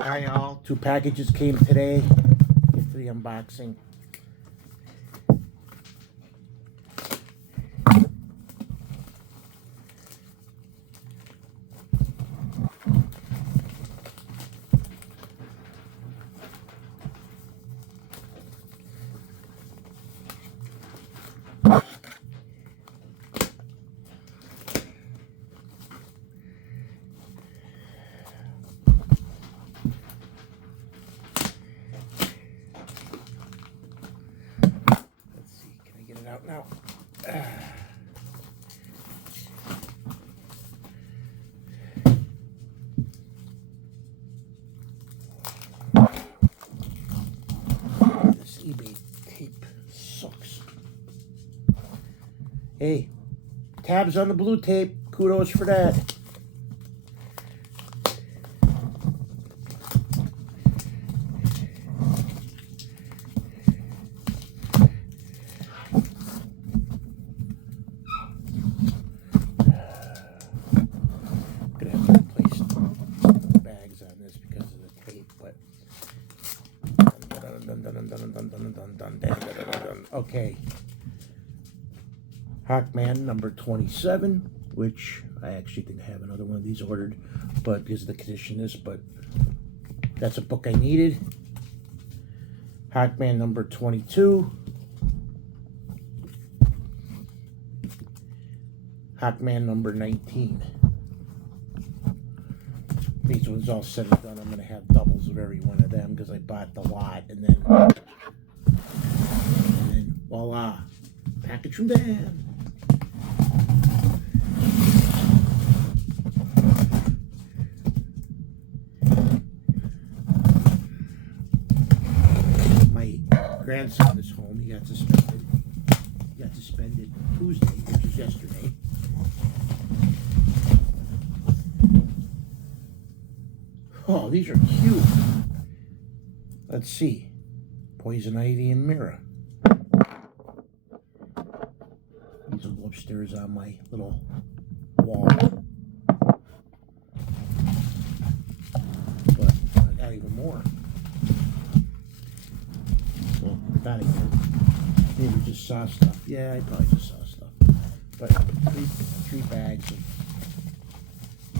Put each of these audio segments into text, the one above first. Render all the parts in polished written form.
Hi all, 2 packages came today for the unboxing. Out now. This eBay tape sucks. Hey, tabs on the blue tape. Kudos for that. Okay, Hawkman number 27, which I actually didn't have another one of these ordered, but because of the condition of this, but that's a book I needed. Hawkman number 22. Hawkman number 19. These ones all said and done, I'm going to have doubles of every one of them because I bought the lot, and then voila, package from Dan. My grandson is home. He got suspended. He got suspended Tuesday, which is yesterday. Oh, these are cute. Let's see. Poison Ivy and Mira. These will go upstairs on my little wall. But I got even more. Well, I got it here. Maybe we just saw stuff. Yeah, I probably just saw stuff. But three bags of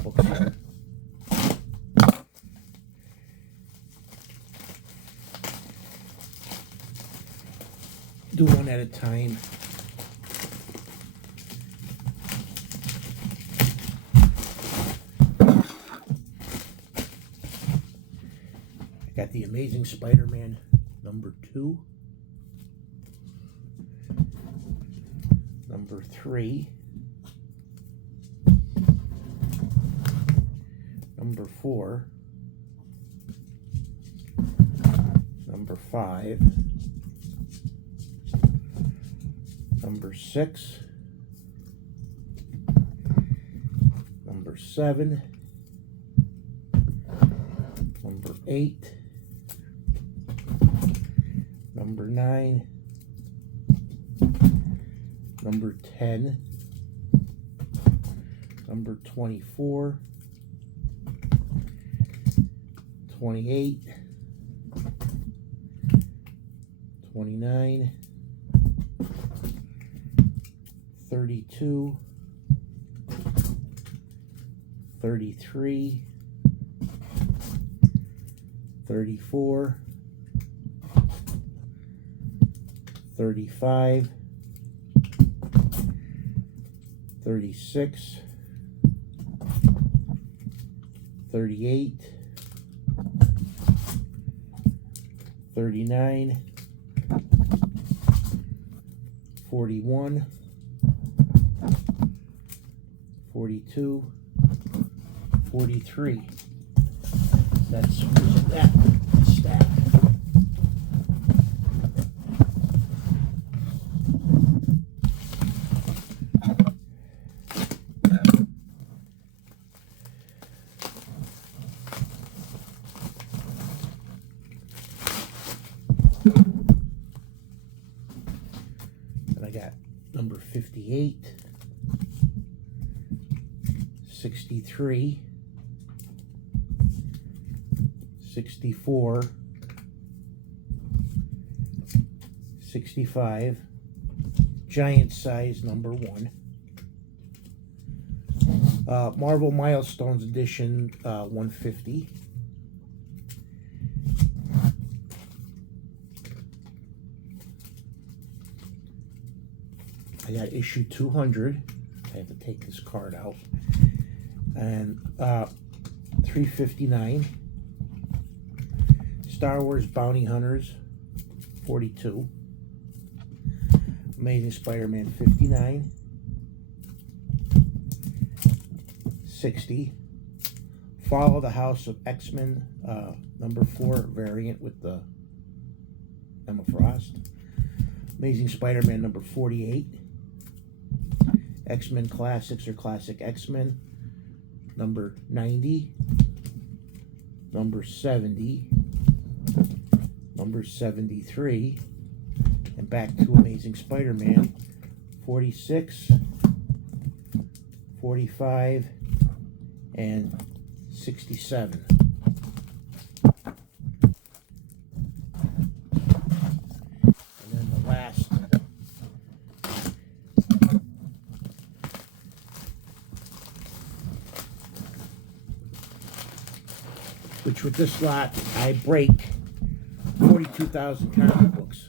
books here. Do one at a time. I got the Amazing Spider-Man number 2, number 3, number 4, number 5, number 6, number 7, number 8, number 9, number 10, number 24, 28, 29, 32, 33, 34, 35, 36, 38, 39, 41, 42, 43. That's that stack. And I got number 58, 63, 64, 65, giant size number 1. Marvel Milestones Edition 150. I got issue 200. I have to take this card out. And 359. Star Wars Bounty Hunters 42. Amazing Spider-Man 59. 60. Follow the House of X-Men number 4 variant with the Emma Frost. Amazing Spider-Man number 48. X-Men Classics or Classic X-Men number 90. Number 70. Number 73. And back to Amazing Spider-Man 46, 45, and 67. And then the last which with this lot I break 42,000 comic books.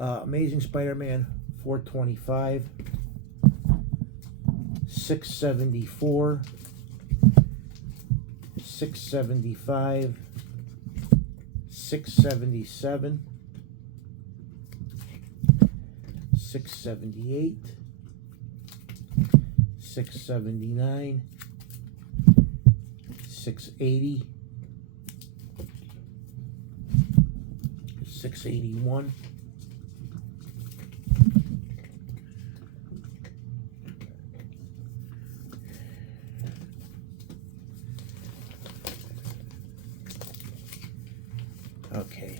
Amazing Spider-Man 425, 674, 675, 677, 678, 679, 680, 681, okay,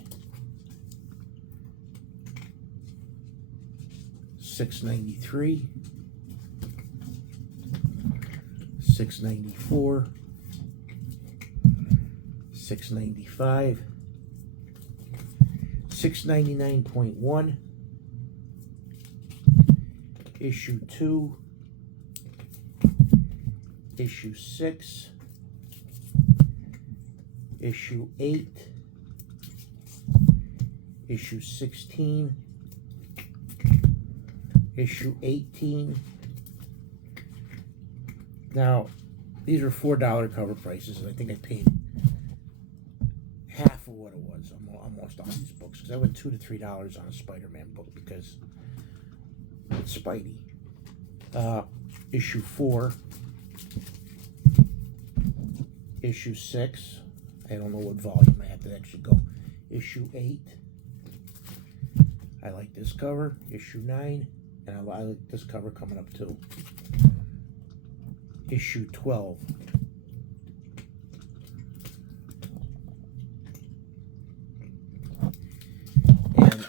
693, 694, 695, 699.1, issue 2, issue 6, issue 8, issue 16, issue 18. Now, these are $4 cover prices, and I think I paid half of what it was almost on these books, because I went $2 to $3 on a Spider-Man book because it's Spidey. Issue 4, issue 6. I don't know what volume I have to actually go. Issue 8. I like this cover. Issue 9. And I like this cover coming up too. Issue 12. And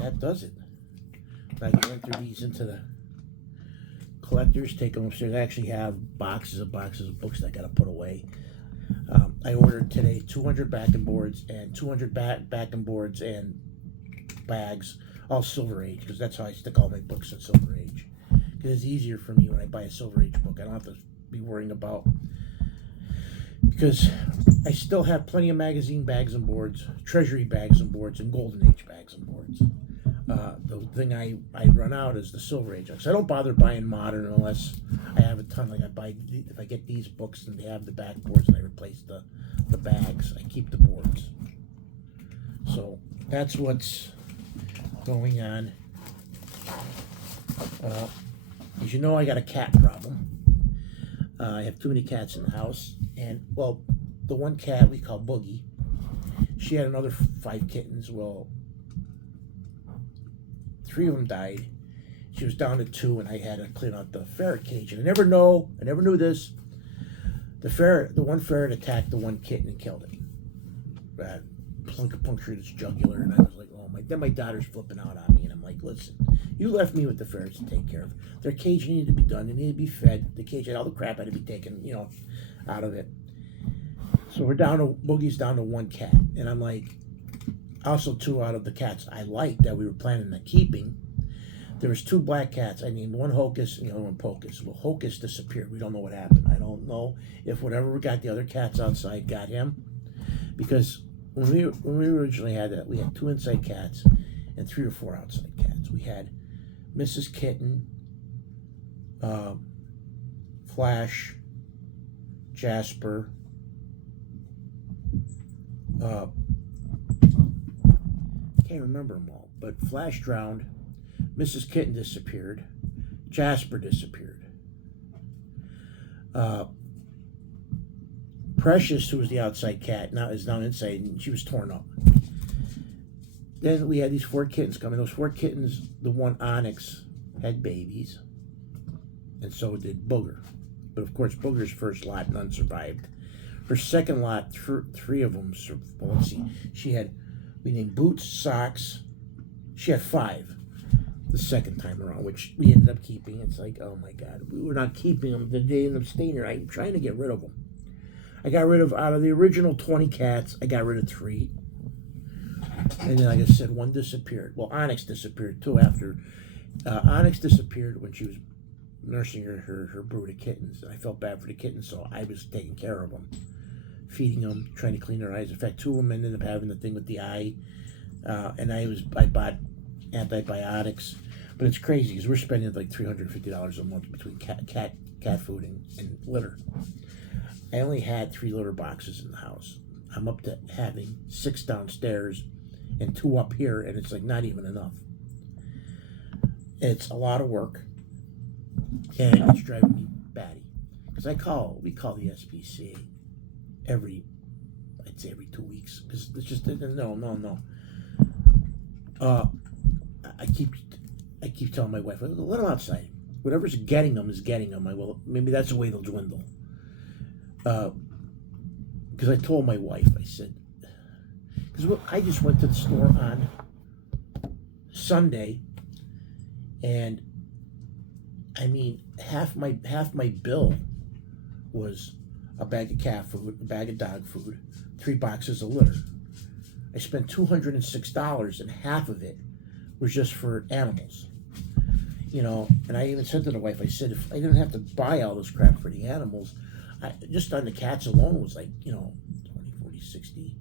that does it. I can enter these into the collectors, take them upstairs. I actually have boxes of books that I got to put away. I ordered today 200 backing boards and 200 backing boards and bags, all Silver Age, because that's how I stick all my books in Silver Age. Because it's easier for me when I buy a Silver Age book. I don't have to be worrying about, because I still have plenty of magazine bags and boards, Treasury bags and boards, and Golden Age bags and boards. The thing I run out is the Silver Age. So I don't bother buying modern unless I have a ton. Like if I get these books and they have the back boards and I replace the bags, I keep the boards. So that's what's going on. As you know, I got a cat problem. I have too many cats in the house, and well, the one cat we call Boogie, she had another 5 kittens. Well, 3 of them died. She was down to 2, and I had to clean out the ferret cage. And I never knew this. The one ferret attacked the one kitten and killed it. Punctured its jugular, and I was like, oh my. Then my daughter's flipping out on me, and I'm like, listen, you left me with the ferrets to take care of. Their cage needed to be done. They needed to be fed. The cage had all the crap had to be taken, out of it. So Boogie's down to one cat, and I'm like, also two out of the cats I liked that we were planning on keeping. There was two black cats. I named one Hocus and the other one Pocus. Well, Hocus disappeared. We don't know what happened. I don't know if whatever got the other cats outside got him, because when we originally had that, we had two inside cats and 3 or 4 outside cats. We had Mrs. Kitten, Flash, Jasper, can't remember them all, but Flash drowned, Mrs. Kitten disappeared, Jasper disappeared. Precious, who was the outside cat, is now inside, and she was torn up. Then we had these 4 kittens coming. Those 4 kittens, the one Onyx had babies, and so did Booger. But of course, Booger's first lot, none survived. Her second lot, 3 of them. Well, let's see. We named Boots, Socks. She had 5 the second time around, which we ended up keeping. It's like, oh my God, we were not keeping them. They ended up staying here. I'm trying to get rid of them. I got rid of, out of the original 20 cats, I got rid of 3. And then, like I said, 1 disappeared. Well, Onyx disappeared too after. Onyx disappeared when she was nursing her brood of kittens. I felt bad for the kittens, so I was taking care of them, feeding them, trying to clean their eyes. In fact, 2 of them ended up having the thing with the eye, and I bought antibiotics. But it's crazy because we're spending like $350 a month between cat food and litter. I only had 3 litter boxes in the house. I'm up to having 6 downstairs and 2 up here, and it's like not even enough. It's a lot of work, and it's driving me batty. Because we call the SPCA every 2 weeks. Because it's just, no. I keep telling my wife, let them outside. Whatever's getting them is getting them. Well, maybe that's the way they'll dwindle. Because I told my wife, I said, because I just went to the store on Sunday, and I mean, half my bill was a bag of cat food, a bag of dog food, 3 boxes of litter. I spent $206, and half of it was just for animals. And I even said to the wife, I said, if I didn't have to buy all this crap for the animals, just on the cats alone was like, 20, 40, 60,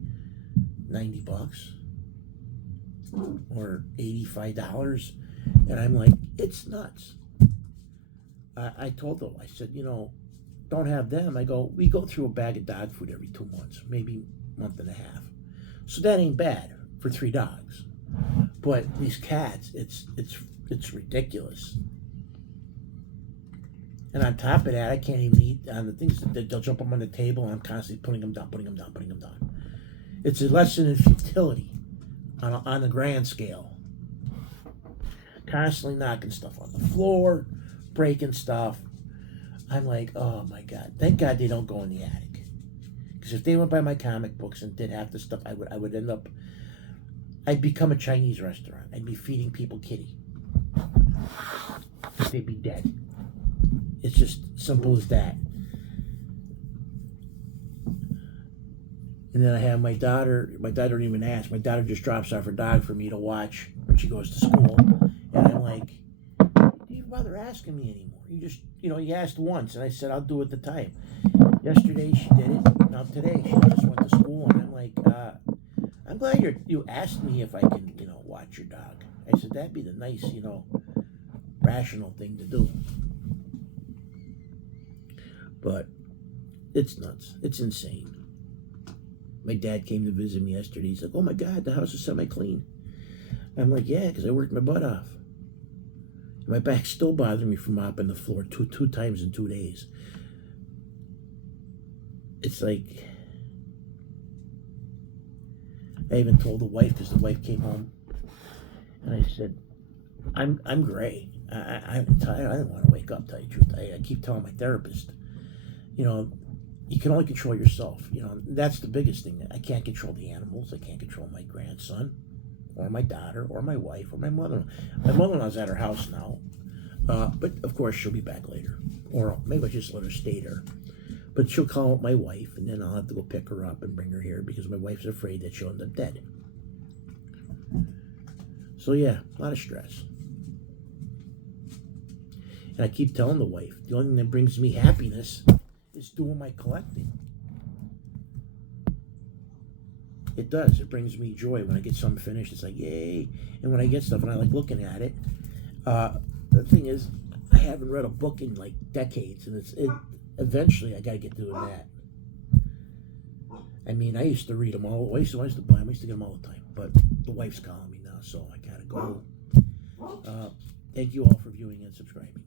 $90 or $85. And I'm like, it's nuts. I told them, I said, don't have them. We go through a bag of dog food every 2 months, maybe a month and a half. So that ain't bad for 3 dogs. But these cats, it's ridiculous. And on top of that, I can't even eat on the things that they'll jump up on the table, and I'm constantly putting them down. It's a lesson in futility on a grand scale. Constantly knocking stuff on the floor, breaking stuff. I'm like, oh my God. Thank God they don't go in the attic. Because if they went by my comic books and did half the stuff, I'd become a Chinese restaurant. I'd be feeding people kitty. They'd be dead. It's just simple as that. And then I have my daughter. My daughter didn't even ask. My daughter just drops off her dog for me to watch when she goes to school. And I'm like, don't even bother asking me anymore. You just, you asked once, and I said, I'll do it the time. Yesterday she did it. Now today she just went to school, and I'm like, I'm glad you asked me if I can, watch your dog. I said, that'd be the nice, rational thing to do. But it's nuts. It's insane. My dad came to visit me yesterday. He's like, oh my God, the house is semi-clean. I'm like, yeah, because I worked my butt off. My back's still bothering me from mopping the floor two times in 2 days. It's like, I even told the wife, because the wife came home, and I said, I'm gray. I'm tired. I didn't want to wake up, tell you the truth. I keep telling my therapist, you can only control yourself. That's the biggest thing. I can't control the animals. I can't control my grandson, or my daughter, or my wife, or my mother-in-law. My mother-in-law's at her house now, but of course she'll be back later. Or maybe I just let her stay there. But she'll call up my wife, and then I'll have to go pick her up and bring her here because my wife's afraid that she'll end up dead. So yeah, a lot of stress. And I keep telling the wife, the only thing that brings me happiness is doing my collecting. It does. It brings me joy when I get something finished. It's like, yay. And when I get stuff and I like looking at it, the thing is, I haven't read a book in like decades, and eventually I got to get doing that. I mean, I used to read them all. I used to buy them. I used to get them all the time. But the wife's calling me now, so I got to go. Thank you all for viewing and subscribing.